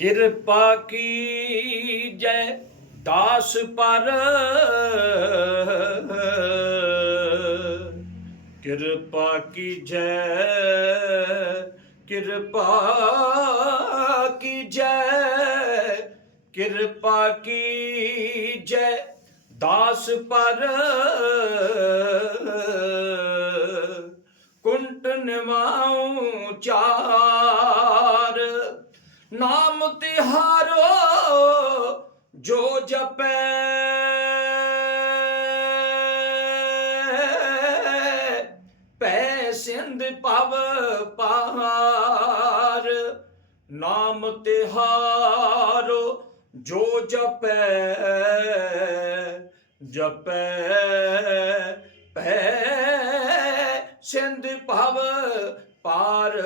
ਕਿਰਪਾ ਕੀ ਜੈ ਦਾਸ ਪਰ? ਕਿਰਪਾ ਕੀ ਜੈ? ਕਿਰਪਾ ਕੀ ਜੈ? ਕਿਰਪਾ ਕੀ ਜੈ ਦਾਸ ਪਰ? ਕੁੰਟ ਨਿਵਾਉ ਚਾਰ ਨਾਮ ਤਿਹਾਰੋ ਜੋ ਜਪੈ। ਪੈ ਸਿੰਧ ਪਵ ਪਾਰ, ਨਾਮ ਤਿਹਾਰੋ ਜੋ ਜਪੈ। ਜਪੈ ਪੈ ਸਿੰਧ ਭਵ ਪਾਰ।